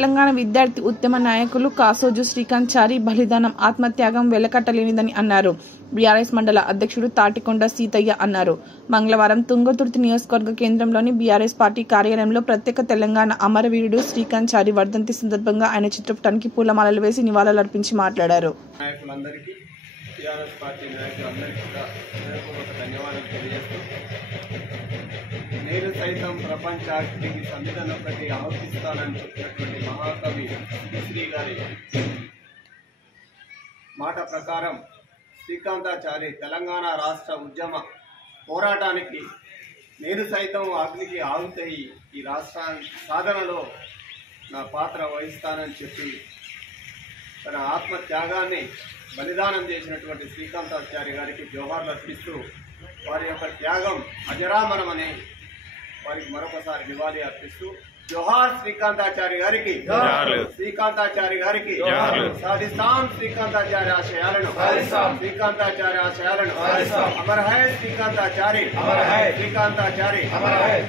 తెలంగాణ విద్యార్థి ఉద్యమ నాయకులు కాసోజు శ్రీకాంత్ చారి బలిదానం ఆత్మత్యాగం వెలకట్టలేనిదని అన్నారు. బీఆర్ఎస్ మండల అధ్యక్షుడు తాటికొండ సీతయ్య అన్నారు. మంగళవారం తుంగతుర్తి నియోజకవర్గ కేంద్రంలోని బీఆర్ఎస్ పార్టీ కార్యాలయంలో ప్రత్యేక తెలంగాణ అమరవీరుడు శ్రీకాంత్ చారి వర్ధంతి సందర్భంగా ఆయన చిత్రపటానికి పూలమాలలు వేసి నివాళులర్పించి మాట్లాడారు. నేను సైతం ప్రపంచానికి సంవిధానం ఒకటి ఆలోచిస్తానని చెప్పినటువంటి మహాకవి శ్రీ గారి మాట ప్రకారం శ్రీకాంతాచారి తెలంగాణ రాష్ట్ర ఉద్యమ పోరాటానికి నేను సైతం అగ్నికి ఆగుతాయి ఈ రాష్ట్ర సాధనలో నా పాత్ర వహిస్తానని చెప్పి తన ఆత్మత్యాగాన్ని బలిదానం చేసినటువంటి శ్రీకాంతాచారి గారికి జోహార్లు అర్పిస్తూ వారి యొక్క త్యాగం అజరామరమని వారికి మరొకసారి నివాళి అర్పిస్తూ జోహార్ శ్రీకాంతాచారి గారికి, శ్రీకాంతాచారి గారికి సాధిస్తాం శ్రీకాంతాచారి ఆశయాలను, శ్రీకాంతాచారి ఆశయాలను అమర్ హై శ్రీకాంతాచారి, శ్రీకాంతాచారి అమర్ హై.